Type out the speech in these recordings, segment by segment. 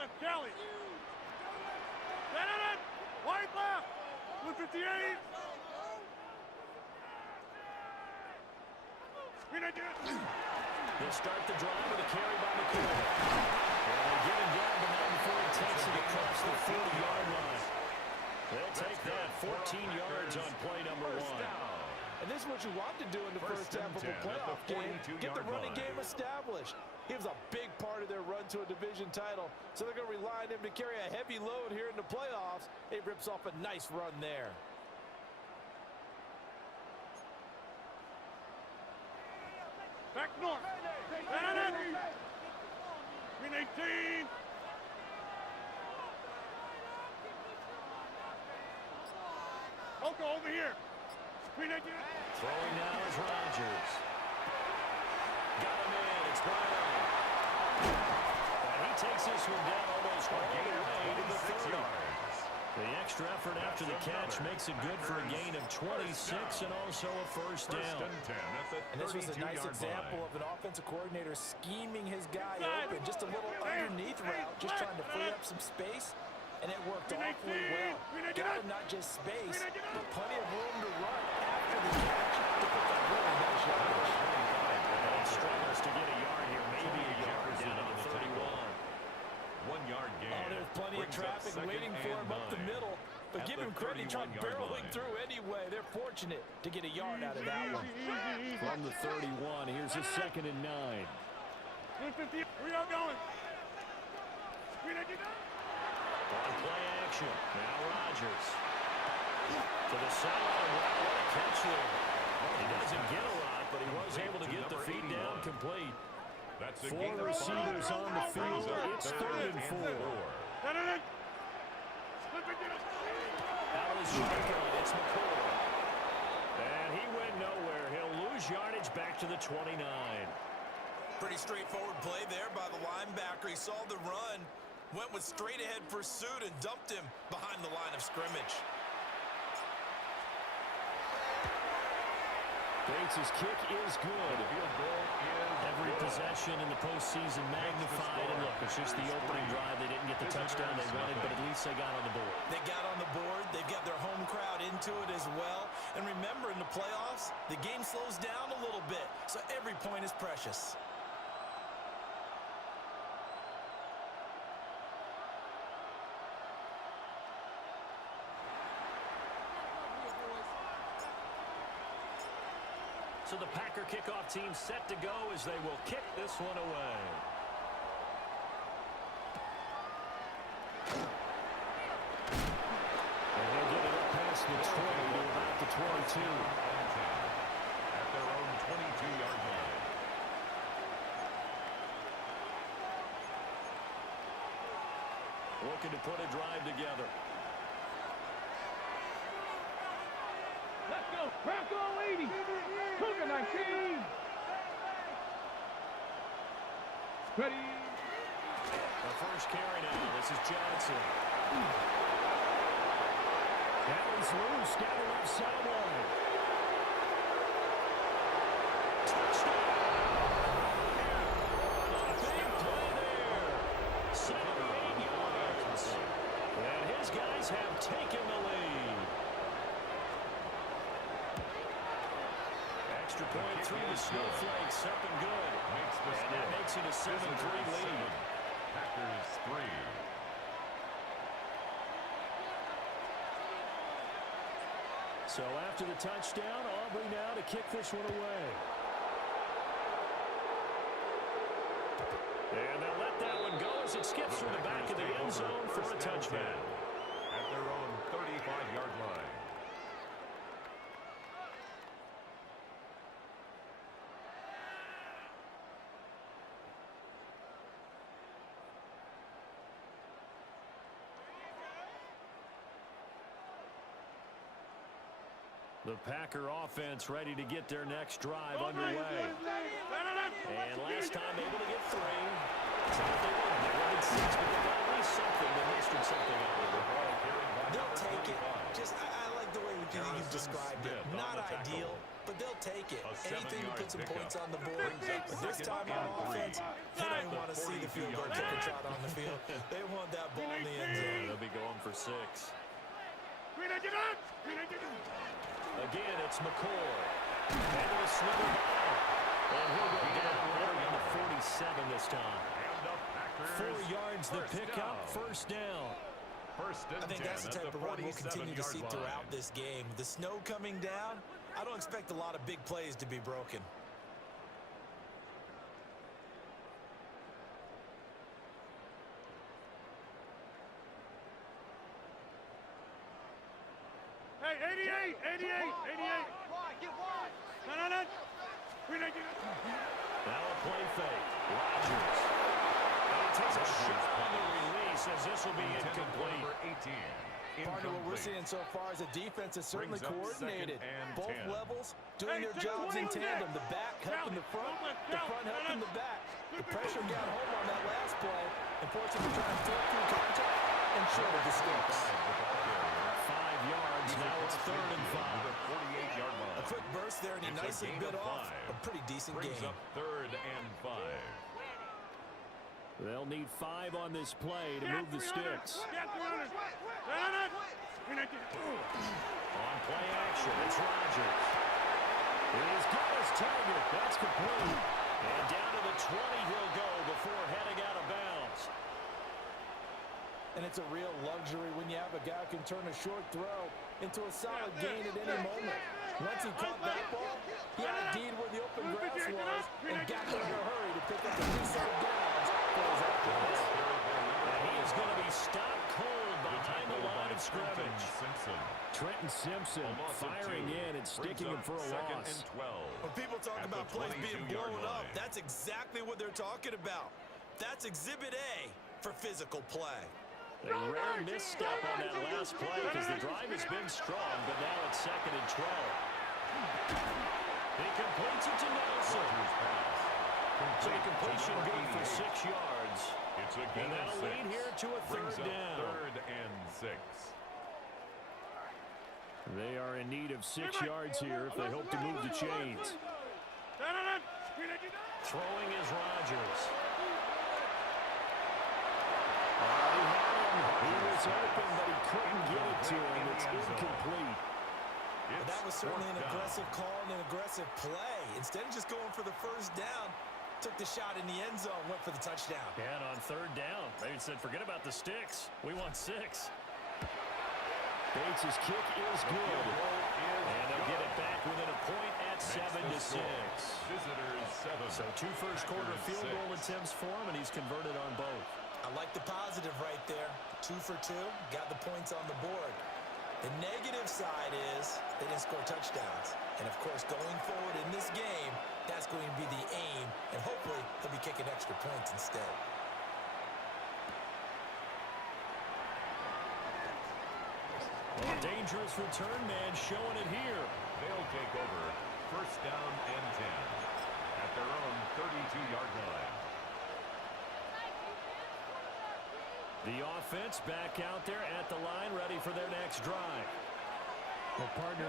left, Kelly. Wide left. 158. They'll start the drive with a carry by McCoy. And they get him down, but not before he takes it across the 40-yard line. They'll take that 14 yards on play number 1. And this is what you want to do in the first half of a playoff game. Get the running game established. He was a big part of their run to a division title, so they're going to rely on him to carry a heavy load here in the playoffs. He rips off a nice run there. Back north. 18. Oko over here. Throwing now is Rodgers. Got him in. It's Brown. And he takes this one down almost all the way to the 30. The extra effort after the catch makes it good for a gain of 26 and also a first down. And this was a nice example of an offensive coordinator scheming his guy open. Just a little underneath route, just trying to free up some space. And it worked awfully well. Got him not just space, but plenty of room to run after the catch to put that really nice yardage. And struggles to get a yard here, maybe a yard down to the 31. 1 yard gain. Oh, there's plenty of traffic waiting for him up the middle. But give him credit, he tried barreling through anyway. They're fortunate to get a yard out of that one. From the 31, here's a 2nd and 9. 150. Where y'all going? On play action. Now Rodgers. To the sideline. Wow, what a catch there. He doesn't get a lot, but he was able to get the feet down complete. That's 4 receivers on the field. It's 3rd and 4. Out of the shotgun, it's McCoy. And he went nowhere. He'll lose yardage back to the 29. Pretty straightforward play there by the linebacker. He saw the run, went with straight-ahead pursuit, and dumped him behind the line of scrimmage. Bates' kick is good. Every possession in the postseason magnified. And look, it's just the opening drive. They didn't get the touchdown they wanted, but at least they got on the board. They got on the board. They've got their home crowd into it as well. And remember, in the playoffs, the game slows down a little bit, so every point is precious. So the Packer kickoff team set to go as they will kick this one away. And they'll get it up past the 20 to about the 22. At their own 22-yard line. Looking to put a drive together. Let's go. Crack all 80. Cougar 19. Ready. The first carry now. This is Johnson. That one's loose down the left sideline. Touchdown. A big play there. 7 or 8 yards. And his guys have taken the lead. Extra point through the snowflakes, up and good. And that makes it a 7-3 lead. Packers 3. So after the touchdown, Aubrey now to kick this one away. And they'll let that one go as it skips through the back of the end zone for a touchdown. At their own 35-yard line. The Packer offense ready to get their next drive underway. And last time able to get 3. So they wanted 6, but they got at least something. They mustered something out of it. They'll take it. Just, I like the way you've described it. Not ideal, but they'll take it. A Anything to 7-yard put some pickup. points on the board. Brings up But this second time and on 3. offense, they don't even want to see the field goal kicker trot on the field. They want that ball in the end zone. They'll be going for 6. Again, it's McCoy. And it'll slither by. And he'll go down right around the 47 this time. And the Packers 4 yards the first pickup, down. first down. First and I think 10 that's the at type of run we'll continue to see 47-yard throughout line. this game. With the snow coming down, I don't expect a lot of big plays to be broken. Hey, 88, 88, 88. Get wide. No. Now a play fake. Rodgers. And he takes a shot on the release as this will be incomplete. Number 18. Partner, what we're Incomplete. seeing so far is a defense that's certainly Brings up coordinated. second and Both 10. levels doing their jobs in tandem. The back helping the front helping the back. The pressure got home on that last play and forced him to try and flip through contact and short of the sticks. 5 yards. Now it's 3rd and 5. The 48-yard line. A quick burst there, and he It's a nicely gain bit of off 5. a pretty decent Brings game. up 3rd and 5. They'll need 5 on this play to move the sticks. On play action, it's Rodgers. He's got his target. That's complete. And down to the 20 he'll go before heading out of bounds. And it's a real luxury when you have a guy who can turn a short throw into a solid gain at any moment. Once he caught that ball, he had a deed where the open grass was and got there in a hurry to pick up the 3 set of downs for his offense. And he is going to be stopped cold behind the line of scrimmage. Trenton Simpson firing in and sticking him for a loss. When people talk At about the plays being 22-yard blown up, line. that's exactly what they're talking about. That's Exhibit A for physical play. A rare misstep on that last play because the drive has been strong, but now it's 2nd and 12. He completes it to Nelson. So the completion good for 6 yards. It's a gain And of that'll 6. lead here to a Brings 3rd up down. 3rd and 6. They are in need of 6 yards here if they hope to move the chains. Throwing is Rodgers. He was open, but he couldn't get it to him. It's incomplete. But that was certainly an aggressive call and an aggressive play. Instead of just going for the first down, took the shot in the end zone, went for the touchdown. And on 3rd down, they said, forget about the sticks. We want 6. Bates' kick is good. And they'll get it back within a point at 7-6. Visitors 7. So 2 first-quarter field goal attempts for him, and he's converted on both. I like the positive right there. 2 for 2, got the points on the board. The negative side is they didn't score touchdowns. And, of course, going forward in this game, that's going to be the aim, and hopefully he'll be kicking extra points instead. Dangerous return man showing it here. They'll take over 1st down and 10 at their own 32-yard line. The offense back out there at the line, ready for their next drive. Well, partner,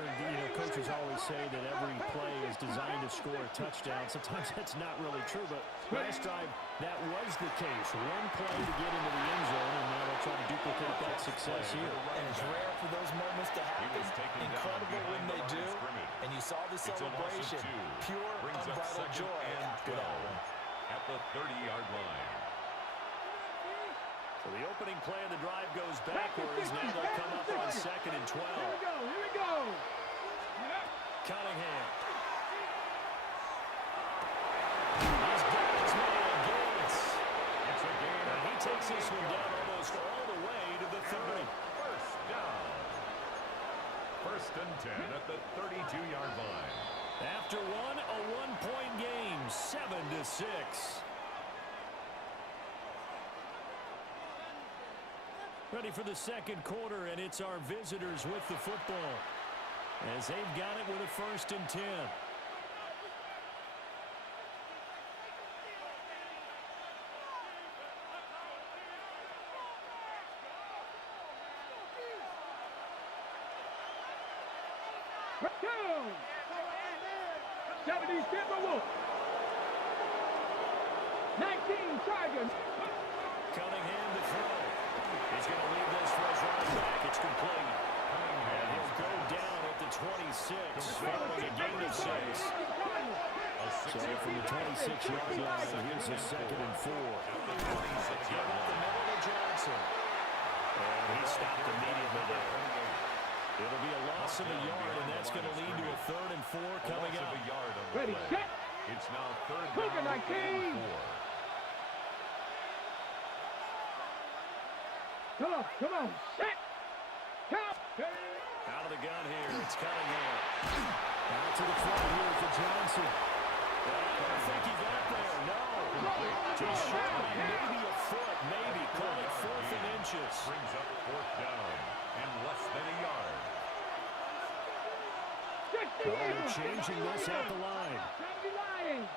coaches always say that every play is designed to score a touchdown. Sometimes that's not really true, but last drive, that was the case. One play to get into the end zone, and now they'll try to duplicate that success here. And it's rare for those moments to happen. Incredible when they do. And you saw the celebration. Pure, unbridled joy after that one. At the 30-yard line. So the opening play of the drive goes backwards. Now they'll come up on 2nd and 12. Here we go. Cunningham. He's got his man Gates. It's a gain. And he takes this one down almost all the way to the 30. First down. 1st and 10 at the 32-yard line. After one, a one-point game, 7-6. Ready for the 2nd quarter, and it's our visitors with the football as they've got it with a 1st and 10. Let's go. 70 Timberwolves. 19 Chargers. Cunningham to throw. He's going to leave this for his running back. It's complete. And he'll go down at the 26, following a gain of 6. So from the 26-yard line, here's a 2nd and 4. Give up the middle to Johnson. And he stopped immediately there. It'll be a loss of a yard, and that's going to lead to a 3rd and 4 coming up. Ready, set. It's now 3rd Cougar down 19. and 4. Come on, set. Count. Out of the gun here, it's Cunningham. Out to the front here for Johnson. I don't think he got there, no. Just short, maybe a foot, maybe. Call it 4th and inches. Brings up 4th down and less than a yard. Oh, they're changing this at the line. 70 Lions.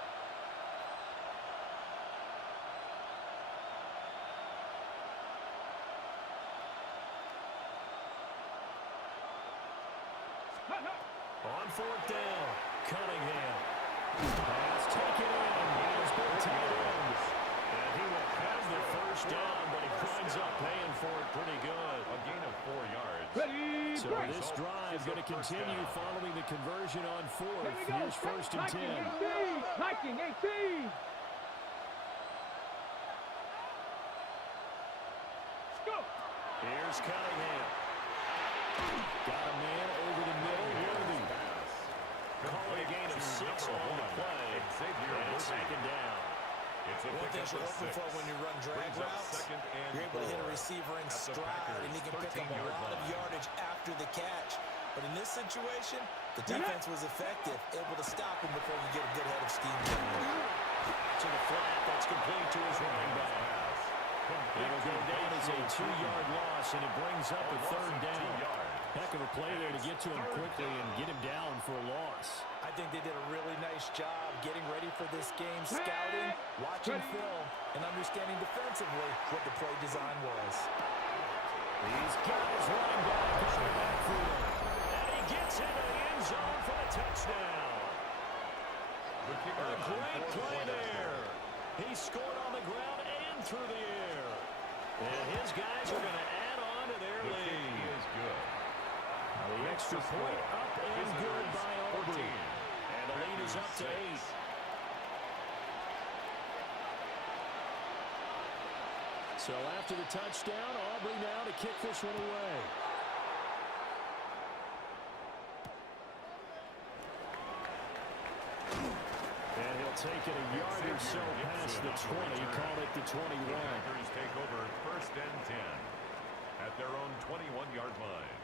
On 4th down, Cunningham. Pass taken in. He has been tight end. And he will have the 1st down, but he winds up paying for it pretty good. A gain of 4 yards. Ready, So break. this drive is going to continue following the conversion on 4th. Here we go. Here's 1st and 10. Viking 18. Go. Here's Cunningham. Got a man over the middle. Worthy. Calling a gain of 6 on the play. And it's 2nd down. One thing you're hoping for when you run drag routes, you're able to hit a receiver in stride, and he can pick up a lot of yardage after the catch. But in this situation, the defense was effective, able to stop him before he get a good head of steam. To the flat, that's complete to his running back. It'll go down as a 2-yard loss, and it brings up a 3rd down. Heck of a play there to get to him quickly and get him down for a loss. I think they did a really nice job getting ready for this game, scouting, watching film, and understanding defensively what the play design was. These guys running back on the backfield. And he gets into the end zone for the touchdown. A great play there. He scored on the ground and through the air. And his guys are going to add on to their lead. Is good. The extra point up and good by Aubrey. And the lead is up to 8. So after the touchdown, Aubrey now to kick this one away. And he'll take it a yard or so past the 20, call it the 21. The Packers take over 1st and 10 at their own 21-yard line.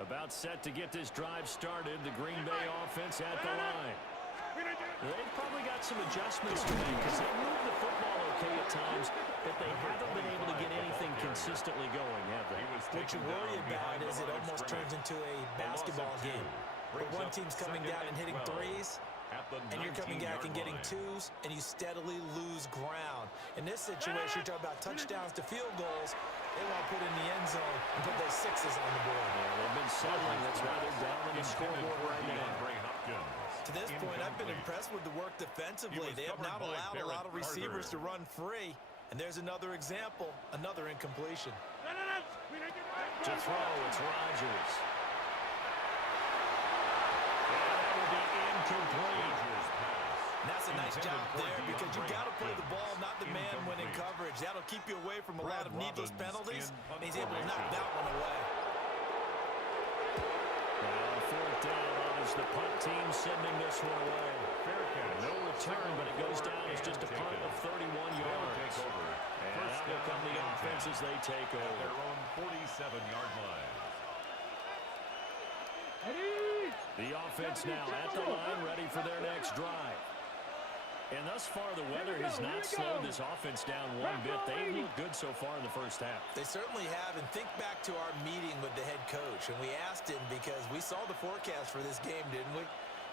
About set to get this drive started, the Green Bay offense at the line. They've probably got some adjustments to make because they move the football okay at times, but they haven't been able to get anything consistently going, have they? What you worry about is it almost turns into a basketball game, where one team's coming down and hitting threes, and you're coming back and getting twos, and you steadily lose ground. In this situation, you're talking about touchdowns to field goals. They want to put in the end zone and put those 6s on the board. Yeah, they've been settling. That's why they're down on the scoreboard right now. To this point, I've been impressed with the work defensively. They have not allowed a lot of receivers to run free. And there's another example, another incompletion. To throw, it's Rodgers. And that will be incomplete. And that's a nice job there because you got to play the ball, not the man when in coverage. That'll keep you away from a lot of needless penalties, and he's able to knock that one away. On 4th down, is the punt team sending this one away. No return, but it goes down as just a punt of 31 yards. And out will come the offense as they take over. Their own 47-yard line. The offense now at the line, ready for their next drive. And thus far, the weather has not slowed this offense down one bit. They've looked good so far in the first half. They certainly have, and think back to our meeting with the head coach, and we asked him because we saw the forecast for this game, didn't we?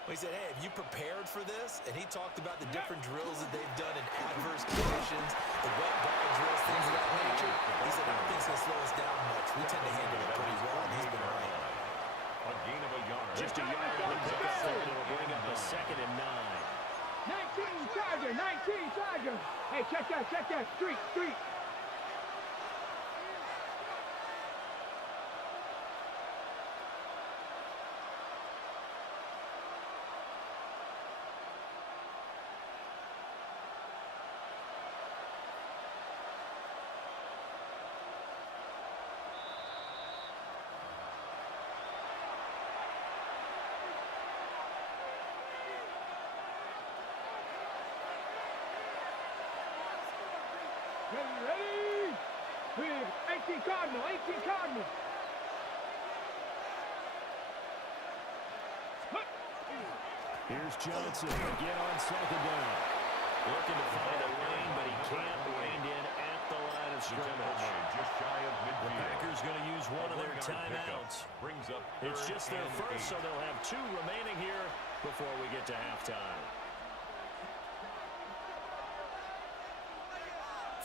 We said, hey, have you prepared for this? And he talked about the different drills that they've done in adverse conditions, the wet ball drills, things of that nature. He said, I don't think it's going to slow us down much. We tend to handle it pretty well, and he's been right. A gain of a yard. Just a yard on the pickup there. It'll bring up a 2nd and 9. 19 Charger, 19 Charger. Hey, check that. Street. Ready? Big 18 Cardinal. Here's Johnson again on 2nd down. Looking to find a lane, but he can't rein in at the line of scrimmage. Just shy of midfield. The Packers going to use one of their timeouts. Brings up It's just their first, so they'll have 2 remaining here before we get to halftime.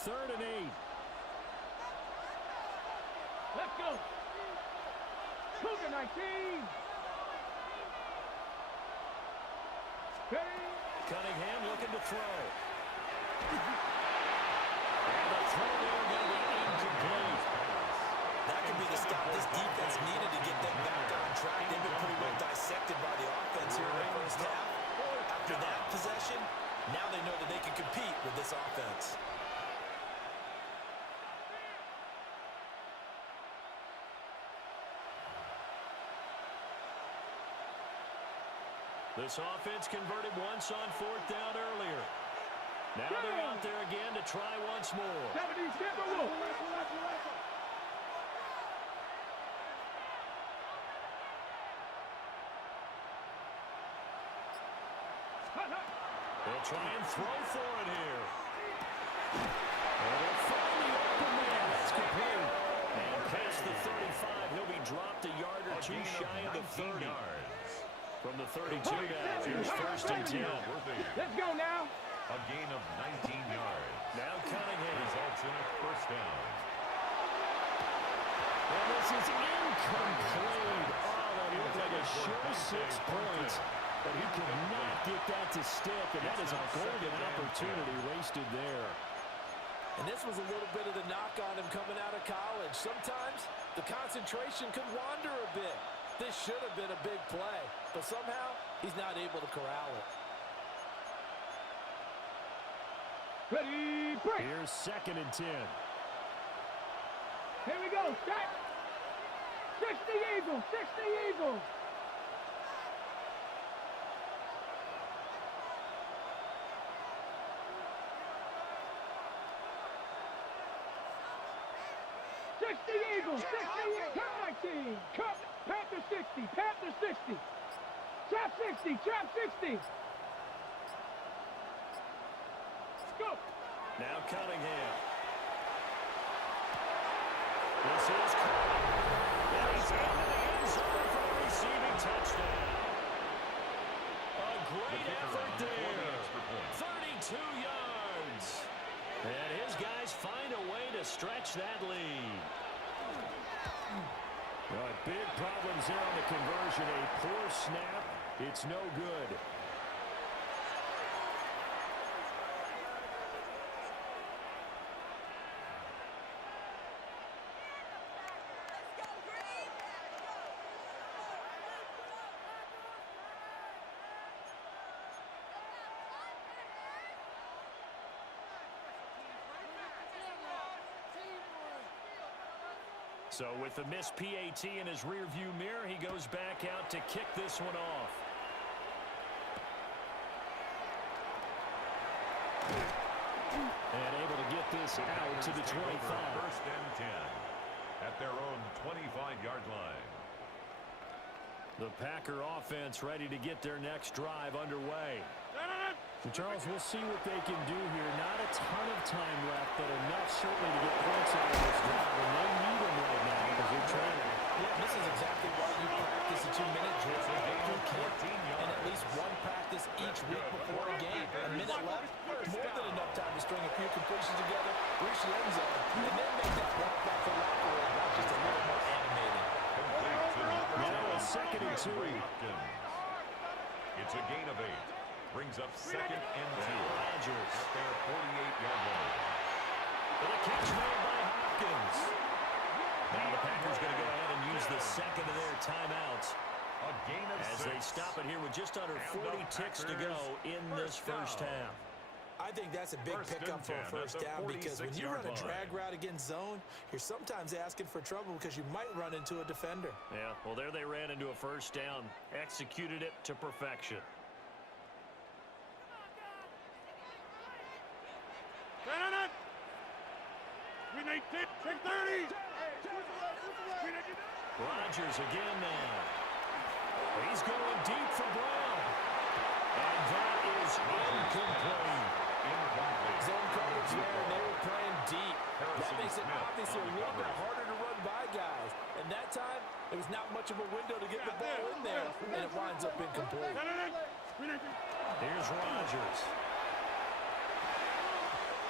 3rd and 8. Let's go. Cougar 19. Ready? Cunningham looking to throw. And the throw there going to be incomplete. That could be the stop this defense needed to get them back on track. They've been pretty well dissected by the offense here in the first half. After that possession, now they know that they can compete with this offense. This offense converted once on 4th down earlier. Now they're out there again to try once more. 70 Timberwolves. They'll try and throw for it here. And they'll find the open man. That's complete. And past the 35, he'll be dropped a yard or 2 shy of the 30. From the 32 now, here's 1st and 10. Let's go now. A gain of 19 yards. Now Cunningham. Results in a 1st down. And this is incomplete. Oh, that looked like a sure 6 points. But he could not get that to stick, and that is a golden opportunity wasted there. And this was a little bit of the knock on him coming out of college. Sometimes the concentration could wander a bit. This should have been a big play, but somehow he's not able to corral it. Ready, break. Here's 2nd and 10. Here we go, stack. 60 Eagles, 60 Eagles. Eagles, 60, Cup 19, Cup, Panther 60, Panther 60, Trap 60, Trap 60. Let's go. Now Cunningham. This is caught. And he's into the end zone for a receiving touchdown. A great effort there. 32 yards. And his guys find a way to stretch that lead. Big problems there on the conversion. A poor snap. It's no good. So with the missed PAT in his rearview mirror, he goes back out to kick this one off. And able to get this out to the 25. 1st and 10 at their own 25-yard line. The Packer offense ready to get their next drive underway. So Charles, we'll see what they can do here. Not a ton of time left, but enough certainly to get points out of this drive. And they need them right now because they're trying to. Yeah, this is exactly why you practice a 2-minute drill through camp and at least one practice each week before a game. A minute left, more than enough time to string a few completions together, reach the end zone, and then make that walk back to locker room just a little more animated. Now a 2nd and 2. It's a gain of 8. Brings up 2nd and 2. Rodgers at their 48-yard line. with a catch made by Hopkins. Now the Packers going to go ahead and use the 2nd of their timeouts A gain of as 6. they stop it here with just under 40 ticks to go in this first half. I think that's a big pickup for a first down because when you run a drag route against zone, you're sometimes asking for trouble because you might run into a defender. Yeah, well, there they ran into a first down, executed it to perfection. Rodgers again now. He's going deep for Brown. And that is incomplete. Zone coverage there, and they were playing deep. That makes it obviously a little bit harder to run by guys. And that time, there was not much of a window to get the ball in there, and it winds up incomplete. Here's Rodgers.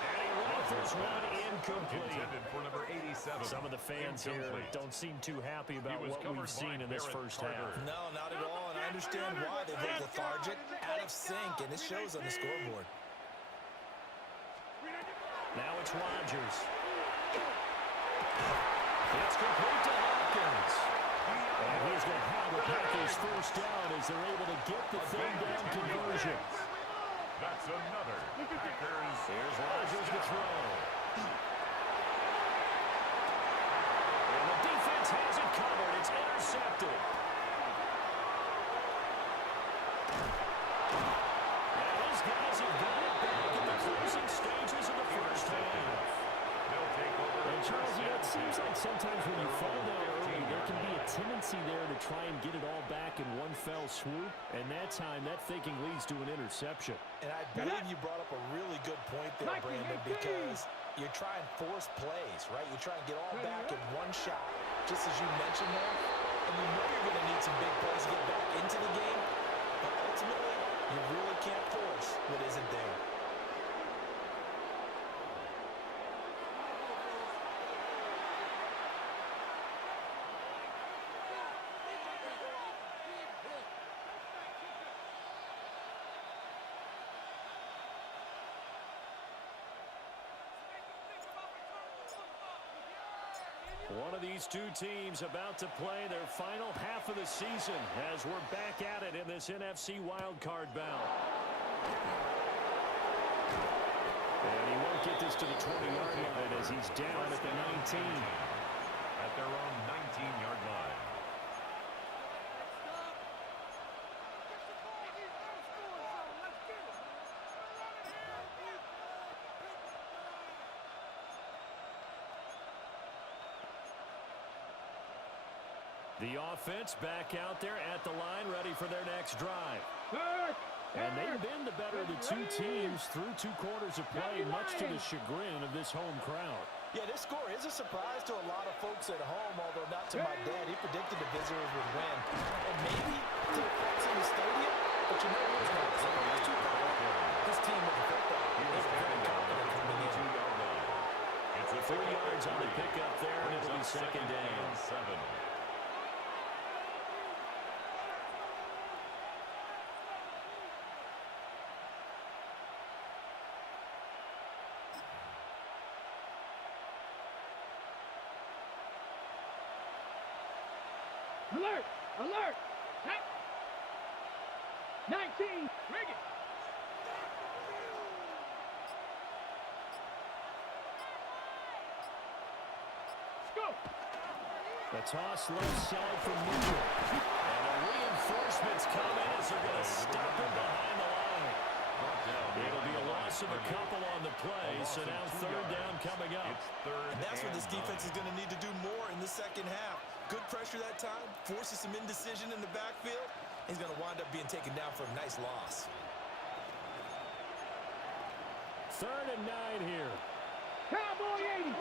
And he rifles one incomplete. Intended for number 87. Some of the fans here don't seem too happy about what we've seen in this first half. No, not at all, and I understand why. They look lethargic, out of sync, and it shows on the scoreboard. Now it's Rodgers. It's complete to Hopkins. And he's going to have the Packers first down as they're able to get the third down conversion. That's another Packers. Here's Rodgers to throw. And the defense has it covered. It's intercepted. And these guys have got it back in the closing stages of the first half. They'll take over. And Charles, you know, it seems like sometimes when you fall down early, there can be a tendency there to try and get it all back in one fell swoop. And that time, that thinking leads to an interception. And I believe you brought up a really good point there, Brandon, because you try and force plays, right? You try and get all back in one shot, just as you mentioned there. And you know you're going to need some big plays to get back into the game. But ultimately, you really can't force what isn't there. One of these two teams about to play their final half of the season as we're back at it in this NFC wildcard bout. And he won't get this to the 20-yard line as he's down at the 19. At their own 19-yard line. The offense back out there at the line, ready for their next drive. And they've been the better of the two teams through 2 quarters of play, much to the chagrin of this home crowd. Yeah, this score is a surprise to a lot of folks at home, although not to my dad. He predicted the visitors would win. And maybe to the folks in the stadium, but you know what's not a surprise to this team with the football. They were very confident coming in. It's a 4 yards on the pickup there, and it'll be second down. 7. Alert! Alert! Set! 19! Rig it! Let's go! The toss left side from Mitchell. And the reinforcements come in as they're going to stop him behind the line. It'll be a loss of a couple on the play, so now third down coming up. And that's what this defense is going to need to do more in the second half. Good pressure that time, forces some indecision in the backfield. He's going to wind up being taken down for a nice loss. 3rd and 9 here. Cowboy 80!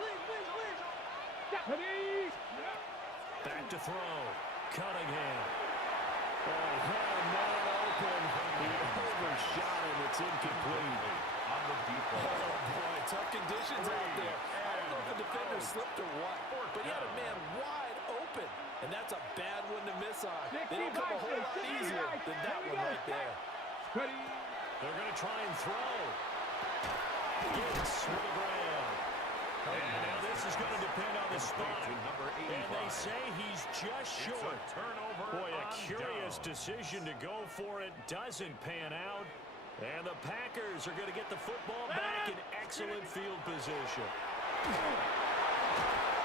Ready! Back to throw. Cunningham. Oh, he had a man open. He overshot him. It's incomplete. On the default. Oh, boy, tough conditions out there. I don't know if the defender slipped or what, but he had a man wide open, and that's a bad one to miss on. It'll come a whole lot easier than that one right there. Ready? They're going to try and throw. Gets to the ground. And now this is going to depend on the spot. And they say he's just short. Turnover. Boy, a curious down. decision to go for it. Doesn't pan out. And the Packers are going to get the football back in excellent field position.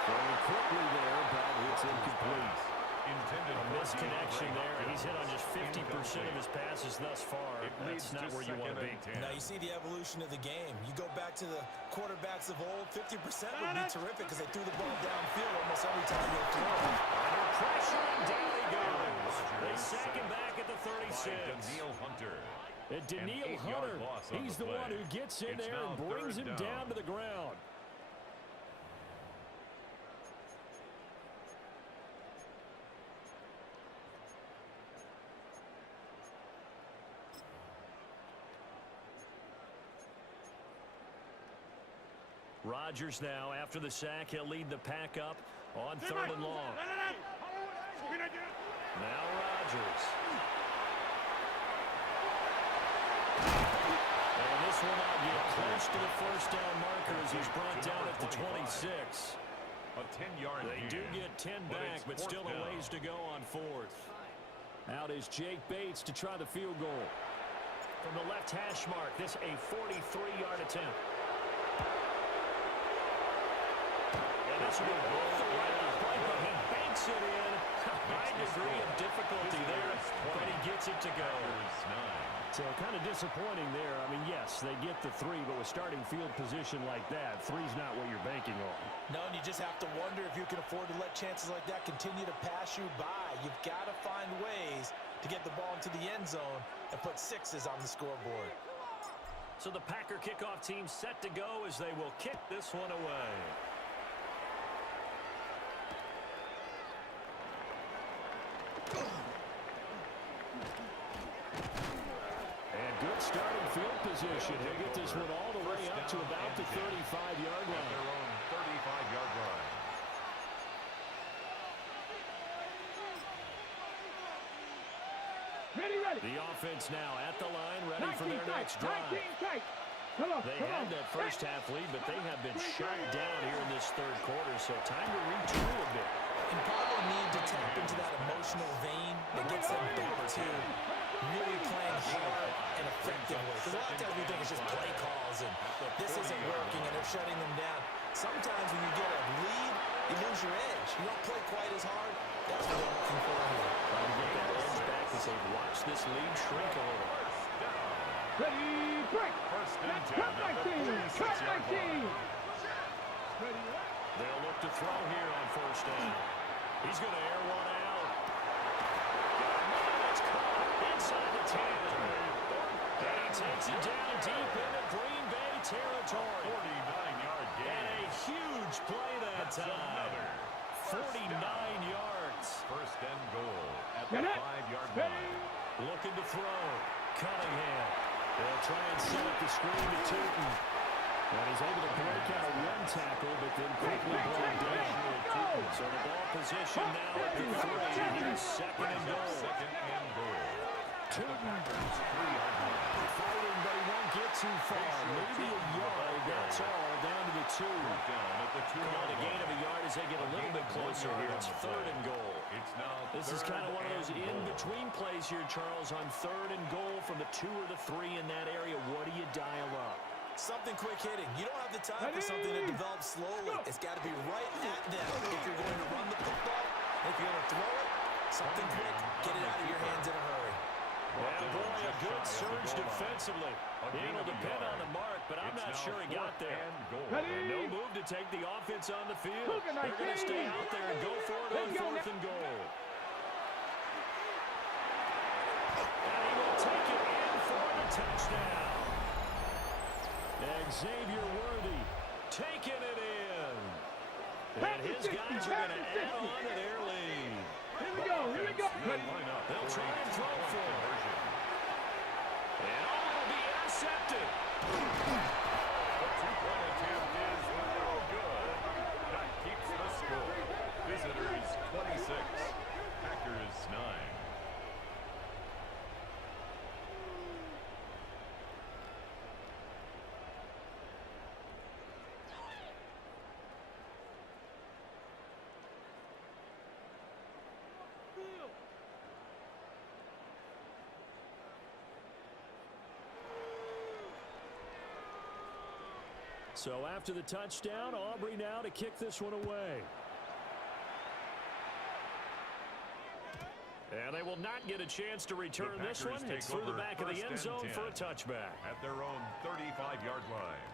Throwing quickly there, but it's incomplete. A misconnection there. He's hit on just 50% of his passes thus far. That's not where you want to be. Now you see the evolution of the game. You go back to the quarterbacks of old, 50% would be terrific because they threw the ball downfield almost every time they threw it. Under pressure, and down he goes. They sack him back at the 36. And Daniil Hunter, he's the one who gets in there and brings him down to the ground. Rodgers now, after the sack, he'll lead the pack up on 3rd and long. Now Rodgers. And this will not get close to the first down marker as he's brought down at the 26. A 10-yard They do get 10 back, but still a ways to go on 4th. Out is Jake Bates to try the field goal. From the left hash mark, this a 43-yard attempt. This will go right up, but he banks it in. High degree of difficulty there, but he gets it to go. So kind of disappointing there. I mean, yes, they get the 3, but with starting field position like that, 3's not what you're banking on. No, and you just have to wonder if you can afford to let chances like that continue to pass you by. You've got to find ways to get the ball into the end zone and put 6s on the scoreboard. So the Packer kickoff team set to go as they will kick this one away. And good starting field position. He'll get this one all the way up to about the 35-yard line. Their own 35-yard line. Ready. The offense now at the line, ready for their next drive. They had that first half lead, but they have been shut down here in this 3rd quarter, so time to retool a bit. And probably need to tap into that emotional vein that gets them back to really playing hard and effectively. Because a lot of times we think it's just play calls and this isn't working and they're shutting them down. Sometimes when you get a lead, you lose your edge. You don't play quite as hard. That's what they're looking for here. Trying to get that edge back as they watch this lead shrink a little. Ready, break. Cut 19. Cut 19. They'll look to throw here on 1st down. He's going to air one out. It's caught inside the 10. And he takes it down deep into Green Bay territory. 49-yard gain. And a huge play that time. 49 yards. 1st and goal at the 5-yard line. Looking to throw. Cunningham. They'll try and set up the screen to Tootin. And he's able to break out of one tackle, but then quickly brought down. So the ball position now at the 3. Here's 2nd and goal. 2nd and goal. Tootin fighting, but he won't get too far. Maybe a yard, that's all, down to the 2. Down at the 2. Call it a gain of a yard as they get a little bit closer here. It's 3rd and goal. It's now This is kind of one of those in-between plays here, Charles, on 3rd and goal from the 2 or the 3 in that area. What do you dial up? Something quick hitting. You don't have the time for something that develops slowly. It's got to be right at them if you're going to run the football. If you're going to throw it, something quick. Get it out of your hands in a hurry. And boy, a good surge defensively. It'll depend on the mark, but I'm not sure he got there. And no move to take the offense on the field. They're going to stay out there and go for it on 4th and goal. And he will take it in for the touchdown. Xavier Worthy taking it in. And his guys are going to add on to their lead. Here we go. They'll try and throw for it. And all will be intercepted. The 2-point attempt is no good. That keeps the score. Visitors 26. Packers 9. So after the touchdown, Aubrey now to kick this one away. And they will not get a chance to return this one. It's through the back of the end zone for a touchback. At their own 35-yard line.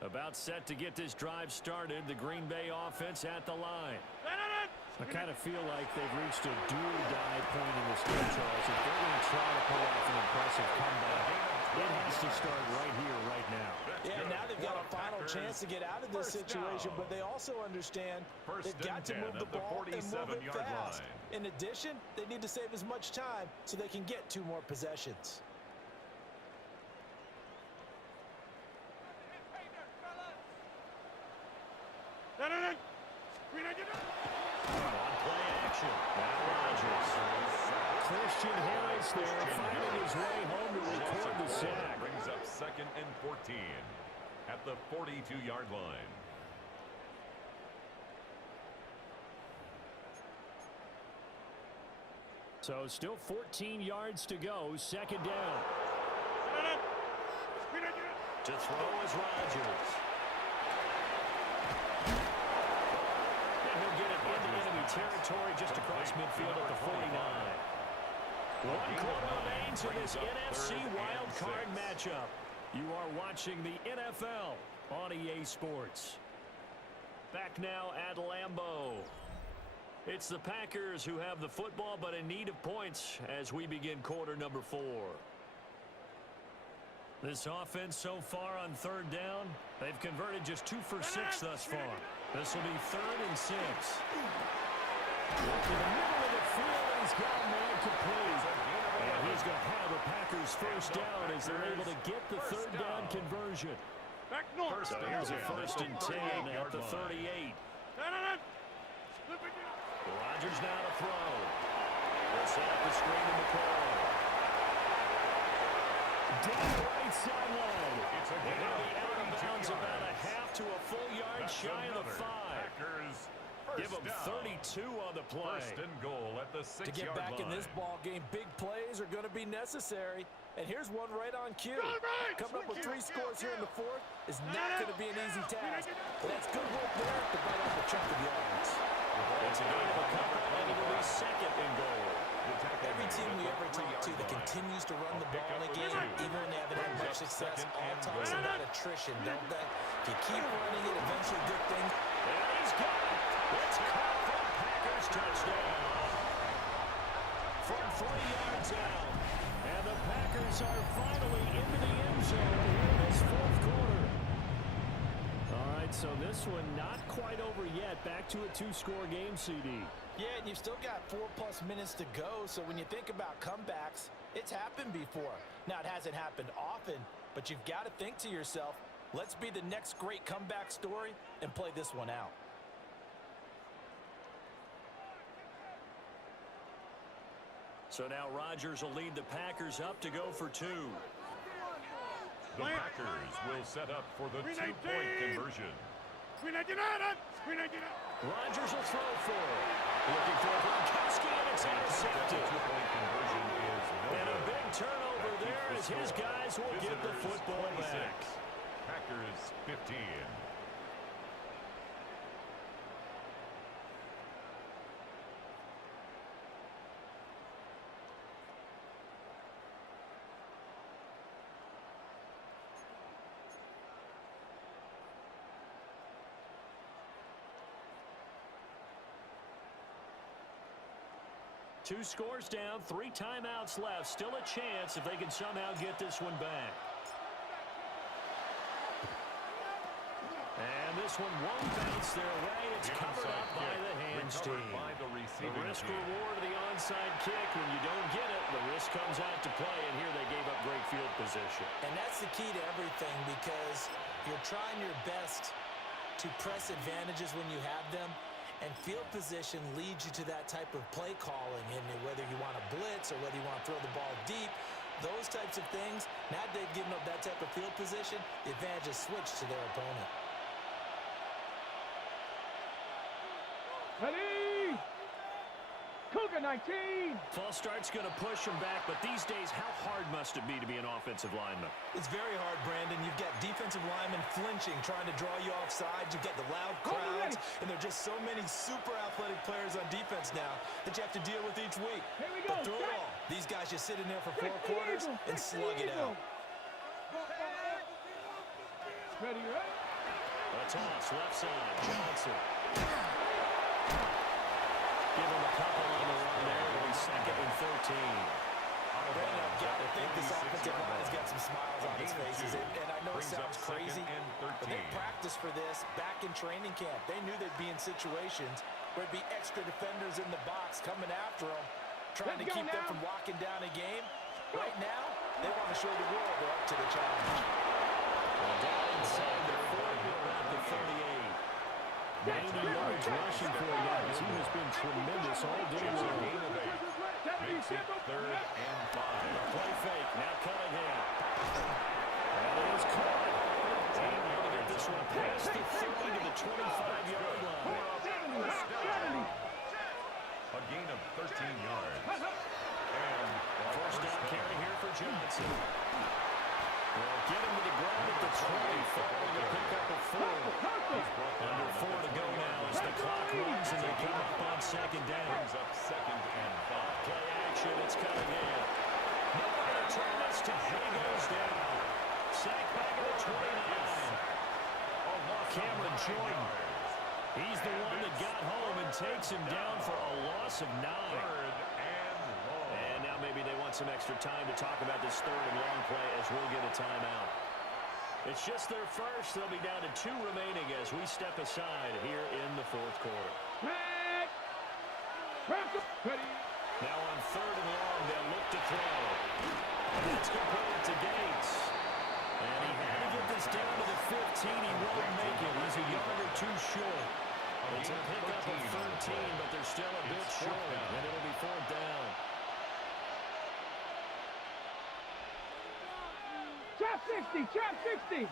About set to get this drive started. The Green Bay offense at the line. I kind of feel like they've reached a do-or-die point in this game, Charles. If they're going to try to pull off an impressive comeback, it has to start right here, right now. Yeah, now they've got a final chance to get out of this situation, but they also understand they've got to move the ball and move it fast. In addition, they need to save as much time so they can get 2 more possessions. On-play action. Now Rodgers. Christian Harris there finding his way home to record the sack. Brings up 2nd and 14 at the 42-yard line. So still 14 yards to go. 2nd down. To throw is Rodgers. He'll get it into enemy territory just across midfield at the 49. 1 quarter remains in this NFC wildcard matchup. You are watching the NFL on EA Sports. Back now at Lambeau. It's the Packers who have the football but in need of points as we begin quarter number 4. This offense so far on 3rd down, they've converted just 2 for 6 thus far. This will be 3rd and 6. Look in the middle of the field, he's got a man complete. And he's going to have the Packers first down as they're able to get the 3rd down conversion. So here's a 1st and 10 at the 38. Rodgers now to throw. They'll set up the screen to McCoy. Down the right sideline. They're going to be out of bounds about a half to a full yard shy of the 5. Give them 32 on the play. 1st and goal at the 6-yard line. To get back in this ball game, big plays are going to be necessary. And here's one right on cue. Coming up with 3 scores here in the 4th is not going to be an easy task. But that's good work there to bite off a chunk of the offense. It's a game of a cover, and it will be 2nd and goal. Every team we ever talk to that continues to run the ball in a game, even when they haven't had much success, all talks about attrition, don't they? If you keep running it, eventually good things. And he's got it. It's caught for the Packers touchdown. From 3 yards out. And the Packers are finally into the end zone here in this 4th quarter. All right, so this one not quite over yet. Back to a 2-score game, CD. Yeah, and you've still got 4+ minutes to go, so when you think about comebacks, it's happened before. Now, it hasn't happened often, but you've got to think to yourself, let's be the next great comeback story and play this one out. So now Rodgers will lead the Packers up to go for 2. The Packers will set up for the 2-point conversion. Rodgers will throw for it. Looking for Gronkowski, and it's intercepted. The 2-point conversion is And a big turnover there as his guys will get the football 26. back. Packers 15. Two scores down, 3 timeouts left. Still a chance if they can somehow get this one back. And this one won't bounce their way. It's covered up by the hands team. The risk reward of the onside kick. When you don't get it, the risk comes out to play. And here they gave up great field position. And that's the key to everything, because you're trying your best to press advantages when you have them. And field position leads you to that type of play calling, and whether you want to blitz or whether you want to throw the ball deep, those types of things. Now they've given up that type of field position, the advantage is switched to their opponent. Ready? Cook Second 19. False start's going to push him back, but these days, how hard must it be to be an offensive lineman? It's very hard, Brandon. You've got defensive linemen flinching, trying to draw you off sides. You've got the loud crowds, and there are just so many super athletic players on defense now that you have to deal with each week. Here we go. But through it all, these guys just sit in there for 4 quarters and slug it out. Ready, right? A toss, left side, Johnson. Give him a couple on the run there. It'll be second and 13. Brandon, I've got to think this offensive line has got some smiles on its faces. And I know it sounds crazy, but they practiced for this back in training camp. They knew they'd be in situations where there'd be extra defenders in the box coming after them, trying to keep them from locking down a game. Right now, they want to show the world they're up to the challenge. Down inside the 40 around the 38. 90 yards rushing for him now. He has been tremendous all day long. Makes it 3rd and 5. Play fake, now Cunningham. That is caught. And able to get this one past the 30 to the 25-yard line. A gain of 13 yards. And First down carry here for Johnson. Well, get him to the ground at the 20, following a pickup of 4. Under 4 to go now as the clock runs and they come up on second down. brings up 2nd and 5. Play action, it's Cunningham. Nowhere to toss to he goes down. Sack back at the 29. Cameron Jordan. He's the one that got home and takes him down for a loss of 9. 3rd and long. And now maybe they want some extra time to talk about this 3rd and long play as we'll get a timeout. It's just their first. They'll be down to 2 remaining as we step aside here in the 4th quarter. Now on 3rd and long, they'll look to throw. That's complete to Gates. And he had to get this down to the 15. He won't make it. He's a yard or 2 short. It's a pickup of 13, but they're still a bit short. And it'll be 4th down. Trap 60, trap 60.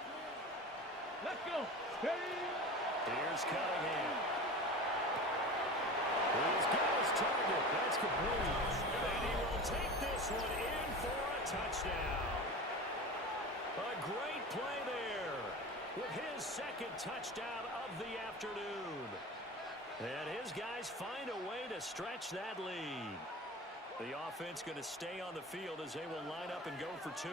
Let's go. Here's Cunningham. He's got his target. That's complete. And he will take this one in for a touchdown. A great play there with his 2nd touchdown of the afternoon. And his guys find a way to stretch that lead. The offense going to stay on the field as they will line up and go for 2.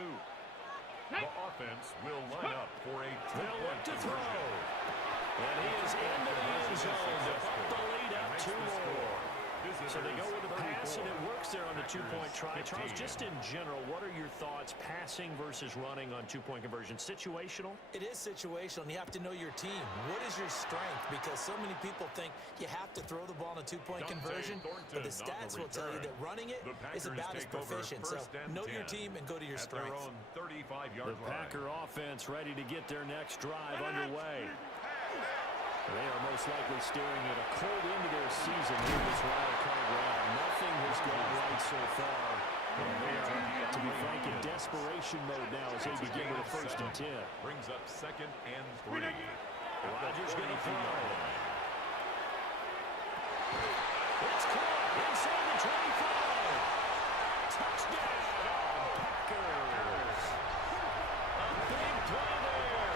The offense will line up for a They'll look to throw. And he is into the end zone to bump the lead up 2 more. So they go with the pass, and it works there on the 2-point try. Charles, just in general, what are your thoughts passing versus running on 2-point conversion? Situational? It is situational, and you have to know your team. What is your strength? Because so many people think you have to throw the ball in a 2-point conversion, but the stats will tell you that running it is about as proficient. So know your team and go to your strengths. The Packer offense ready to get their next drive underway. They are most likely staring at a cold end of their season here this wild card round. Nothing has gone right so far. And they are, to be frank, in desperation mode now as they begin with a 1st and 10. Brings up 2nd and 3. Rodgers going to throw. It's caught inside the 25. Touchdown, Packers. A big play there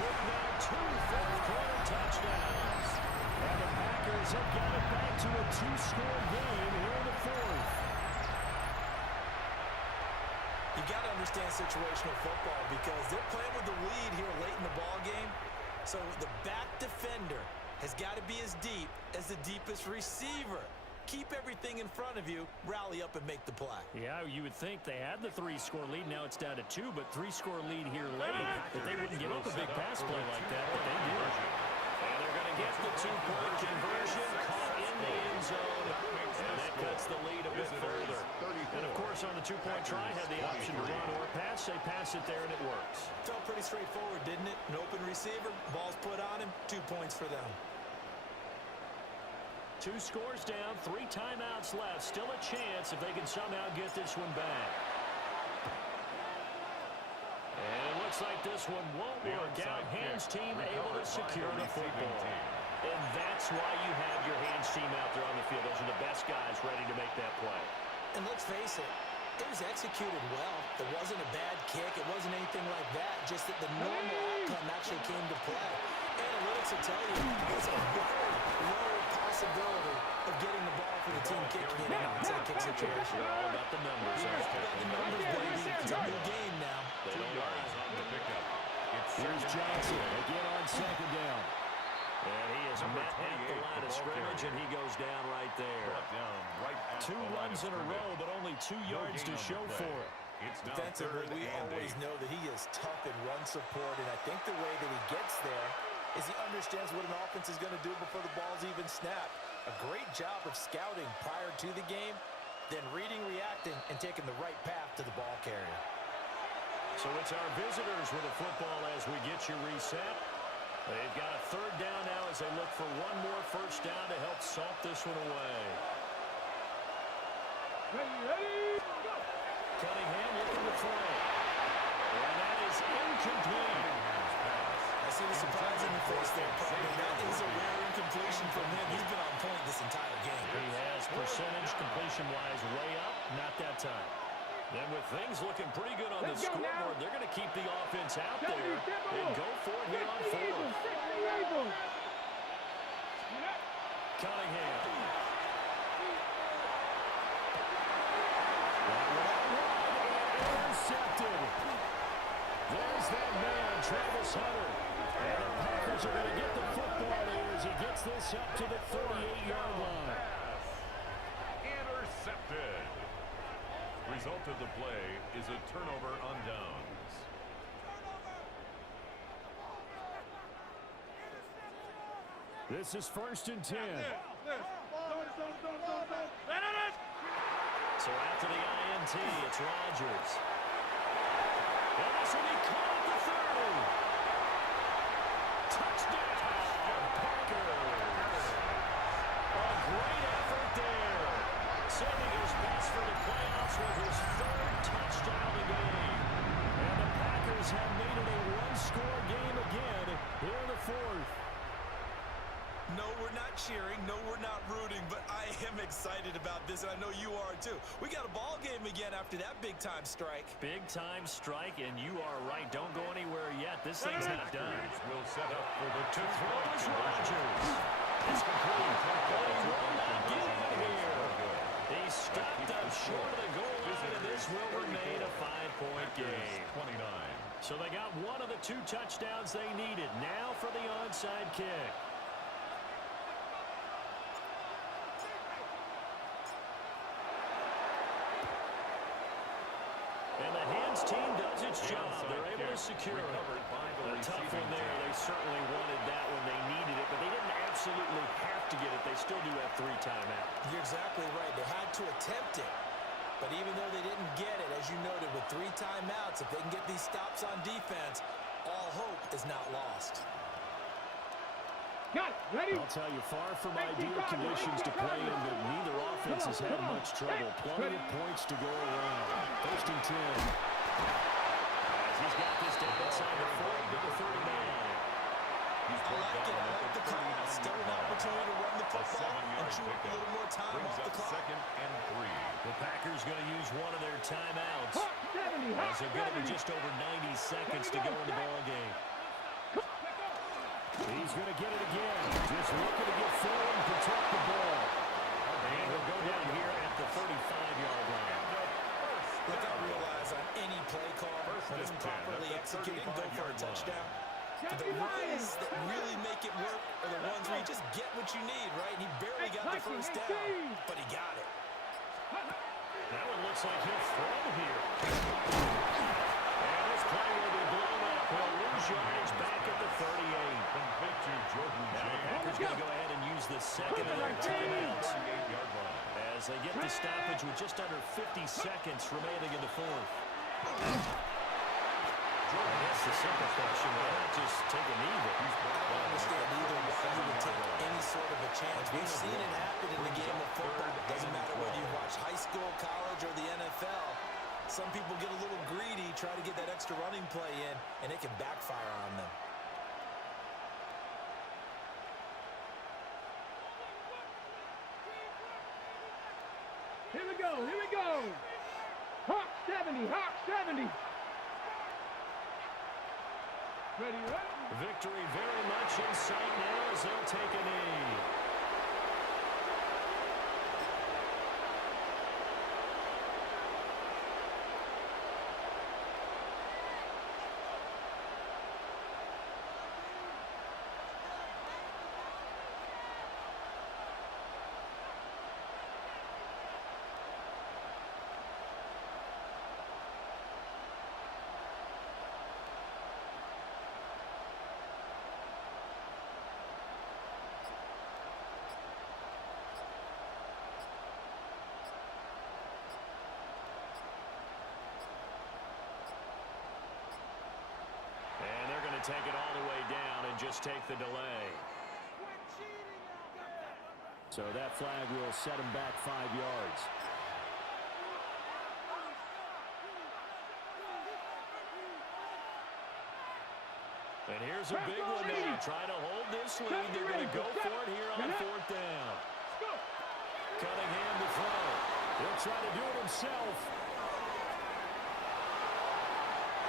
with now 2 4th-quarter touchdowns. And the Packers have got it back to a 2-score game here in the 4th. You got to understand situational football because they're playing with the lead here late in the ball game. So the back defender has got to be as deep as the deepest receiver. Keep everything in front of you, rally up and make the play. Yeah, you would think they had the 3-score lead. Now it's down to 2, but 3-score lead here late. That they wouldn't give up a big pass play like that, but they did. And they're going to get the 2-point conversion, caught in the end zone, and that cuts the lead a bit further. And, of course, on the 2-point try, had the option to run or pass. They pass it there, and it works. Felt pretty straightforward, didn't it? An open receiver, ball's put on him, 2 points for them. 2 scores down, 3 timeouts left. Still a chance if they can somehow get this one back. And it looks like this one won't work out. Hands team able to secure the football. And that's why you have your hands team out there on the field. Those are the best guys ready to make that play. And let's face it, it was executed well. It wasn't a bad kick. It wasn't anything like that. Just that the normal outcome actually came to play. Analytics will tell you it's a very low possibility of getting the ball for the team kicking in an onside kick situation. They're all about the numbers. All about the numbers, baby. It's a new game now. They don't lie. On the pickup. Here's Johnson again on second down. And he is met at the line of scrimmage, and he goes down right there. Two runs in a row, but only 2 yards to show for it. Defensively, we always know that he is tough in run support, and I think the way that he gets there is he understands what an offense is going to do before the ball's even snapped. A great job of scouting prior to the game, then reading, reacting, and taking the right path to the ball carrier. So it's our visitors with the football as we get you reset. They've got a third down now as they look for one more first down to help salt this one away. Ready, go! Cunningham looking to throw. And that is incomplete. I see the surprise in the face there, partner. That is a rare incompletion from him. He's been on point this entire game. He has percentage completion-wise way up. Not that time. Then with things looking pretty good on the scoreboard, they're going to keep the offense out there and go for it here on fourth. Cunningham. Intercepted. There's that man, Travis Hunter. And the Packers are going to get the football here as he gets this up to the 38-yard line. Intercepted. Result of the play is a turnover on downs. This is 1st and 10. So after the INT, it's Rodgers. And this will be caught at the 30. Touchdown, Packers. A great effort there. Saving his best for the playoffs with his 3rd touchdown of the game. And the Packers have made it a one-score game again here in the 4th. No, we're not cheering. No, we're not rooting. But I am excited about this, and I know you are too. We got a ball game again after that big-time strike. Big-time strike, and you are right. Don't go anywhere yet. This thing's not done. Will set up for the To throw is Rodgers. It's complete. But he will not get it here. He stopped up short of the goal line, and this will remain a 5-point game. 29. So they got one of the 2 touchdowns they needed. Now for the onside kick. And the hands team does its job. They're able to secure it. A tough one there. They certainly wanted that when they needed it, but they didn't absolutely have to get it. They still do have 3 timeouts. You're exactly right. They had to attempt it. But even though they didn't get it, as you noted, with 3 timeouts, if they can get these stops on defense, all hope is not lost. Got it. Ready? I'll tell you, far from ideal conditions to play in, but neither offense has had much trouble. Plenty of points to go around. 1st and 10. As he's got this down inside the 40 to the 39. I like it. I like the call. Still an opportunity to run the football and chew up a little more time off the clock. 2nd and 3. The Packers going to use one of their timeouts. 70, As they're getting just over 90 seconds to go in the ball game. He's going to get it again. Just looking to get forward and protect the ball. And he'll go down here at the 35-yard line. Look, I realize on any play call, when it's properly executed, go for a touchdown. But the runs that really make it work are the ones where you just get what you need, right? And he barely got the first down, but he got it. That one looks like he'll throw here. And this play will be blown up. He'll lose yardage back at the 38. Now the Packers going to go ahead and use the second of their timeouts as they get the stoppage with just under 50 seconds remaining in the 4th. I guess the simple question, why not just take a knee there? I don't understand either why you would take any sort of a chance. We've seen it happen in the game of football. It doesn't matter whether you watch high school, college, or the NFL. Some people get a little greedy, try to get that extra running play in, and it can backfire on them. Here we go. Here we go. Hawk 70. Hawk 70. Ready, ready. Victory very much in sight now as they'll take a knee. Take it all the way down and just take the delay. So that flag will set him back 5 yards. And here's a big one now. Trying to hold this lead. They're going to go for it here on 4th down. Cunningham to throw. He'll try to do it himself.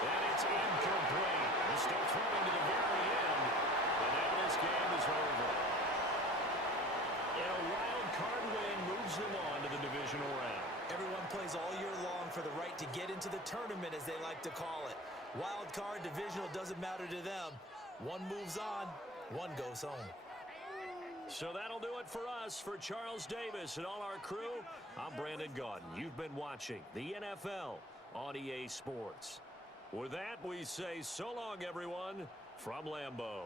And it's incomplete. He's still throwing to the very end. And now this game is over. And a wild card win moves them on to the divisional round. Everyone plays all year long for the right to get into the tournament, as they like to call it. Wild card, divisional, doesn't matter to them. One moves on, one goes home. So that'll do it for us. For Charles Davis and all our crew, I'm Brandon Gaudin. You've been watching the NFL on EA Sports. With that, we say so long, everyone, from Lambeau.